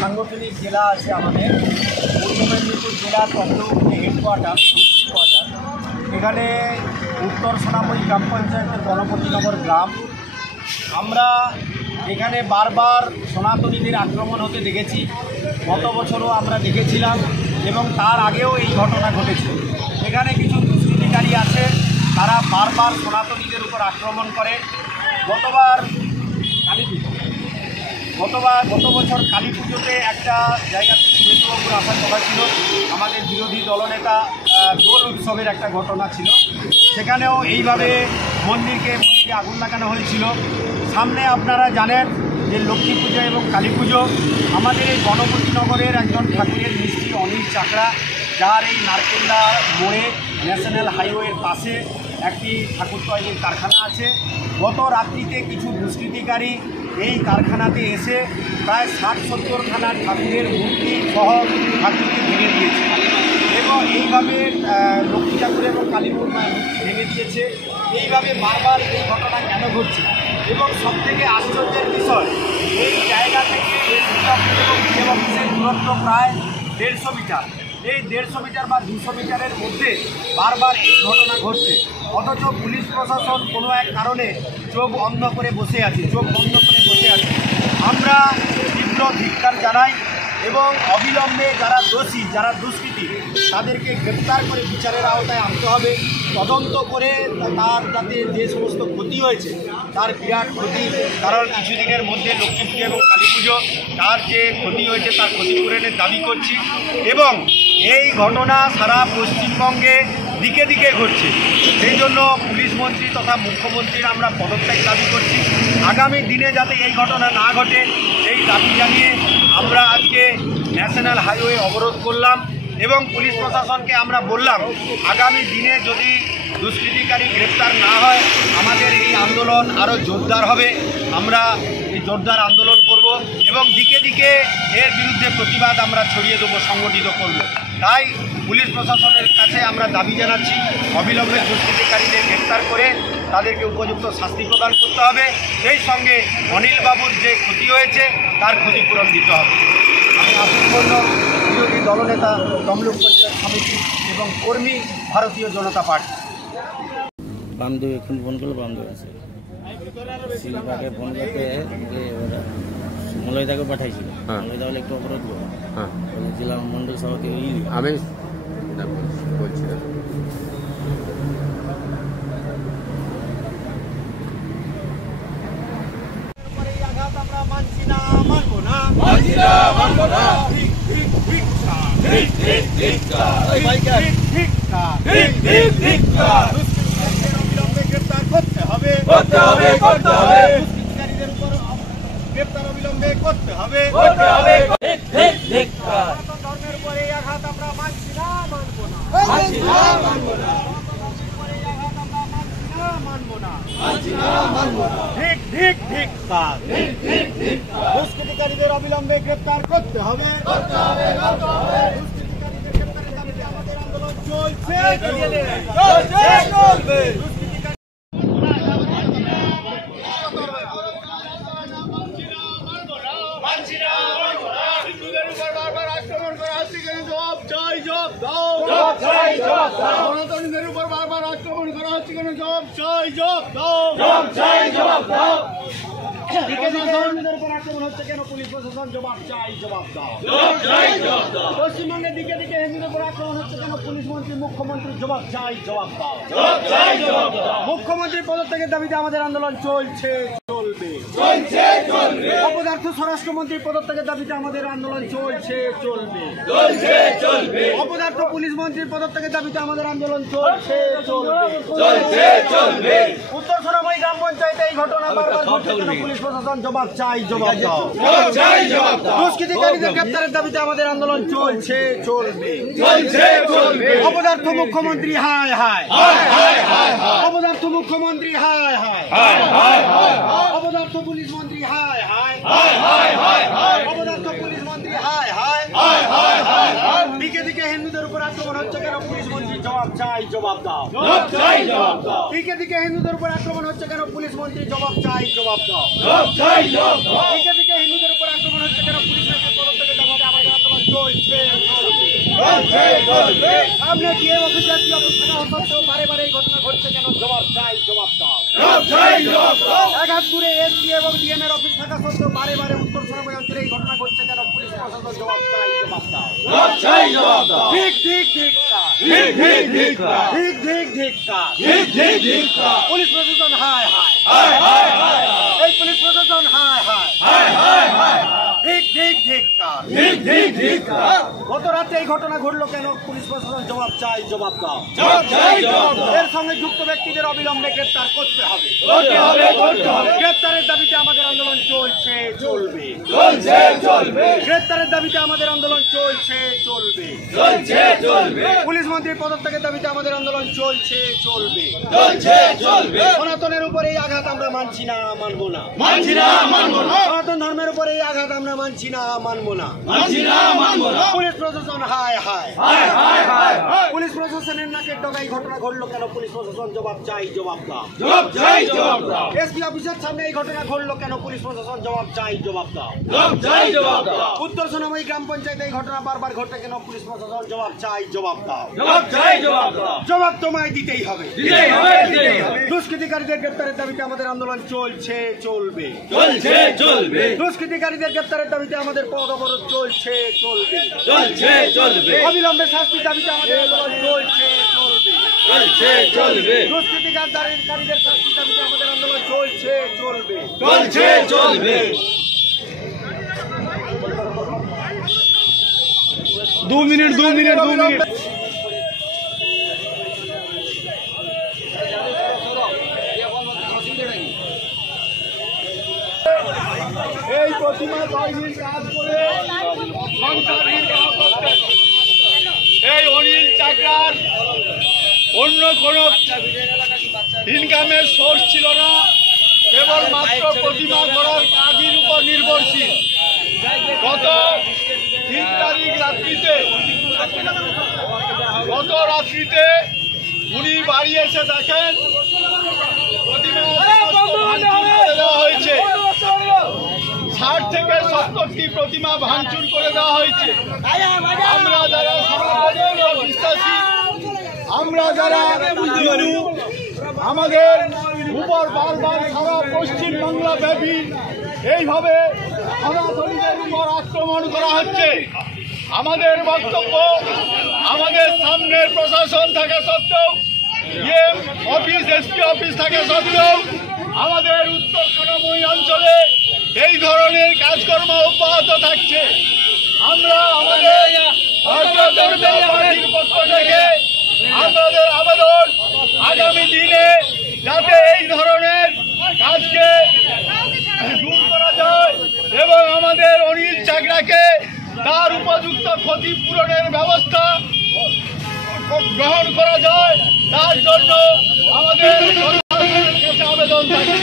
সাংগঠনিক জেলা আছে আমাদের পূর্ব মেদিনীপুর জেলার তমলুক হেডকোয়ার্টার। এখানে উত্তর সোনামুড়ি গ্রাম পঞ্চায়েতের গণপতিনগর গ্রাম। আমরা এখানে বারবার সনাতনীদের আক্রমণ হতে দেখেছি, গত বছরও আমরা দেখেছিলাম এবং তার আগেও এই ঘটনা ঘটেছে। এখানে কিছু দুষ্কৃতিকারী আছে, তারা বারবার সনাতনীদের উপর আক্রমণ করে। গত বছর কালী পুজোতে একটা জায়গাতে শুভেন্দুবাবুর আসার কথা ছিল, আমাদের বিরোধী দলনেতা দোল উৎসবের একটা ঘটনা ছিল, সেখানেও এইভাবে মন্দিরে আগুন লাগানো হয়েছিল। সামনে আপনারা জানেন যে লক্ষ্মী পুজো এবং কালী পুজো। আমাদের এই গণপতিনগরের একজন ঠাকুরের মিস্ত্রি অনিল চাকরা, যার এই নারকেলদা মোড়ে ন্যাশনাল হাইওয়ের পাশে একটি ঠাকুর তৈরির কারখানা আছে। গত রাত্রিতে কিছু দুষ্কৃতিকারী এই কারখানাতে এসে প্রায় 60-70 খানা ঠাকুরের মূর্তি সহ ঠাকুরকে ভেঙে দিয়েছে এবং এইভাবে লক্ষ্মী ঠাকুর এবং কালী মূর্তি ভেঙে দিয়েছে। এইভাবে বারবার এই ঘটনা কেন ঘটছে? এবং সবথেকে আশ্চর্যের বিষয়, এই জায়গা থেকে এসপি অফিস এবং ডিএম অফিসের দূরত্ব প্রায় 150 মিটার। এই 150 মিটার বা 200 মিটারের মধ্যে বারবার এই ঘটনা ঘটছে, অথচ পুলিশ প্রশাসন কোনো এক কারণে চোখ বন্ধ করে বসে আছে। আমরা তীব্র ধিক্কার জানাই এবং অবিলম্বে যারা দোষী, যারা দুষ্কৃতী, তাদেরকে গ্রেপ্তার করে বিচারের আওতায় আনতে হবে। তদন্ত করে তার যাতে যে সমস্ত ক্ষতি হয়েছে, তার বিরাট ক্ষতি, কারণ কিছুদিনের মধ্যে লক্ষ্মী পুজো এবং কালী পুজো, তার যে ক্ষতি হয়েছে তার ক্ষতিপূরণের দাবি করছি। এবং এই ঘটনা সারা পশ্চিমবঙ্গে দিকে দিকে ঘটছে, সেই জন্য পুলিশ মন্ত্রী তথা মুখ্যমন্ত্রীর আমরা পদত্যাগ দাবি করছি। আগামী দিনে যাতে এই ঘটনা না ঘটে, এই দাবি জানিয়ে আমরা আজকে ন্যাশনাল হাইওয়ে অবরোধ করলাম এবং পুলিশ প্রশাসনকে আমরা বললাম, আগামী দিনে যদি দুষ্কৃতিকারী গ্রেপ্তার না হয়, আমাদের এই আন্দোলন আরও জোরদার হবে। আমরা এই জোরদার আন্দোলন করব এবং দিকে দিকে এর বিরুদ্ধে প্রতিবাদ আমরা ছড়িয়ে দেবো, সংগঠিত করব। তাই পুলিশ প্রশাসনের কাছে আমরা দাবি জানাচ্ছি, অবিলম্বে দুষ্কৃতিকারীদের গ্রেপ্তার করে তাদেরকে উপযুক্ত শাস্তি প্রদান করতে হবে। সেই সঙ্গে অনিল বাবুর যে ক্ষতি হয়েছে তার ক্ষতিপূরণ দিতে হবে। আমি আশিস মণ্ডল, বিরোধী দলনেতা, তমলুক পঞ্চায়েত সমিতি এবং কর্মী, ভারতীয় জনতা পার্টি। বান্ধব এখন ফোন করলো, বান্ধব আছে শিল্পাকে ফোন করতে যে ওরা মলয়দাকে পাঠাইছিল, মলয়দা বলে একটু অবরোধ করো। জেলা মন্ডল সভাপতি আমি বলছি আমরা মানছি না, মানবো না। অবিলম্বে গ্রেপ্তার করতে হবে, দুষ্কৃতিকারীদের উপর গ্রেপ্তার অবিলম্বে করতে হবে। ধর্মের উপরে এই আঘাত আমরা মানছি না, মানবো না। দুষ্কৃতিকারীদের অবিলম্বে গ্রেপ্তার করতে হবে। দুষ্কৃতিকারীদের গ্রেপ্তারের দাবিতে আমাদের আন্দোলন চলছে। সনাতনীদের উপর বারবার আক্রমণ করা হচ্ছে কেন? জবাব চাই, জবাব দাও। হিন্দুদের উপর আক্রমণ হচ্ছে কেন? পুলিশ প্রশাসন জবাব চাই, জবাব দাও। পশ্চিমবঙ্গের দিকে দিকে হিন্দুদের উপর আক্রমণ হচ্ছে কেন? পুলিশ মন্ত্রী, মুখ্যমন্ত্রী জবাব চাই, জবাব দাও। মুখ্যমন্ত্রীর পদত্যাগের দাবিতে আমাদের আন্দোলন চলছে, চলবে। অপদার্থ স্বরাষ্ট্রমন্ত্রীর পদত্যাগের দাবিতে আমাদের আন্দোলন চলছে, চলবে। অপদার্থ পুলিশ মন্ত্রীর পদত্যাগের দাবিতে আমাদের আন্দোলন চলছে, চলবে। উত্তর সোনামুড়ি গ্রাম পঞ্চায়েতে এই ঘটনা বারবার ঘটছে কেন? পুলিশ প্রশাসন জবাব চাই, জবাব দাও। দুষ্কৃতিকারীদের গ্রেপ্তারের দাবিতে আমাদের আন্দোলন চলছে, চলবে। অপদার্থ মুখ্যমন্ত্রী হায় হায়, অপদার্থ মুখ্যমন্ত্রী হায় হায়, অপদার্থ পুলিশ মন্ত্রী হায় হায়, অপদার্থ পুলিশ মন্ত্রী হায় হায়। দিকে দিকে হিন্দুদের উপর আক্রমণ হচ্ছে কেন? পুলিশ মন্ত্রী জবাব চাই, জবাব দাও। দিকে দিকে হিন্দুদের উপর আক্রমণ হচ্ছে কেন? পুলিশ মন্ত্রী জবাব চাই, জবাব দাও। দিকে দিকে হিন্দুদের উপর আক্রমণ হচ্ছে কেন? পুলিশ মন্ত্রী সামনে ডিএম অফিসার থাকা সত্ত্বেও বারে বারে এই ঘটনা ঘটছে কেন? জবাব চাই, জবাব দাও। একাত্তরে এসপি এবং ডিএম এর অফিস থাকা সত্ত্বেও বারে বারে উত্তর সোনামুড়ি অঞ্চলে এই ঘটনা ঘটছে কেন? পুলিশ প্রশাসন জবাব চাই, জবাব দাও। ঠিক ঠিক ঠিক ঠিক ঠিক ঠিক ঠিক ঠিক ঠিক পুলিশ প্রশাসন হায় হায় এই পুলিশ প্রশাসন হায় হায় ঠিক ঠিক ঠিক ঠিক গত রাতে এই ঘটনা ঘটলো কেন? পুলিশ প্রশাসন জবাব চাই, জবাব দাও। এর সঙ্গে যুক্ত ব্যক্তিদের অবিলম্বে গ্রেপ্তার করতে হবে। গ্রেপ্তারের দাবিতে আমাদের আন্দোলন চলছে, চলবে। গ্রেপ্তারের দাবিতে আমাদের আন্দোলন চলছে, চলবে। পুলিশ মন্ত্রীর পদত্যাগের দাবিতে আমাদের আন্দোলন চলছে, চলবে। সনাতনের উপরে এই আঘাত আমরা মানছি না, মানবো না। সনাতন ধর্মের উপরে এই আঘাত আমরা মানছি না, মানবো না। পুলিশ প্রশাসন হায় হায় পুলিশ প্রশাসনের নাকের ডগায় ঘটনা ঘটলো কেন? পুলিশ প্রশাসন জবাব চাই, জবাব দাও। এসপি অফিসের সামনে এই ঘটনা ঘটলো কেন? পুলিশ প্রশাসন জবাব চাই, জবাব দাও। উত্তর সোনামুড়ি গ্রাম পঞ্চায়েতে এই ঘটনা বারবার ঘটে কেন? পুলিশ প্রশাসন জবাব চাই, জবাব দাও। জবাব তোমায় দিতেই হবে। দুষ্কৃতিকারীদের গ্রেপ্তারের দাবিতে আমাদের আন্দোলন চলছে, চলবে। দুষ্কৃতিকারীদের গ্রেপ্তারের দাবিতে আমাদের পথ অবরোধ চলছে, চলবে। অবিলম্বে শাস্তির দাবিতে আমাদের আন্দোলন চলছে, চলবে। দুষ্কৃতিকারীদের শাস্তির দাবিতে আমাদের আন্দোলন চলছে, চলবে। 2 মিনিট এই প্রতিমা তৈরির কাজ করে সংসার নির্বাহ করতেন এই অনিল চাকরার অন্য কোনো ইনকামের সোর্স ছিল না, কেবলমাত্র প্রতিমা করার কাজের উপর নির্ভরশীল। গত 3 তারিখ রাত্রিতে উনি বাড়ি এসে দেখেন প্রতিমা দেওয়া হয়েছে। 60 থেকে 70টি প্রতিমা ভাঙচুর করে দেওয়া হয়েছে। আমরা যারা সনাতন বিশ্বাসী, আমরা যারা হিন্দু, আমাদের উপর বারবার সারা পশ্চিম বাংলা ব্যাপী এইভাবে সনাতনীদের উপর আক্রমণ করা হচ্ছে। আমাদের বক্তব্য, আমাদের সামনের প্রশাসন থাকা সত্ত্বেও, ডিএম অফিস, এসপি অফিস থাকা সত্ত্বেও আমাদের উত্তর সোনামুড়ি অঞ্চলে এই ধরনের কাজকর্ম অব্যাহত থাকছে। আমরা আমাদের ভারতীয় জনতা পার্টির পক্ষ থেকে আমাদের আবেদন, আগামী দিনে যাতে এই ধরনের কাজকে দূর করা যায় এবং আমাদের অনিল চাকরাকে তার উপযুক্ত ক্ষতিপূরণের ব্যবস্থা গ্রহণ করা যায়, তার জন্য আমাদের সরকারের কাছে আবেদন থাকবে।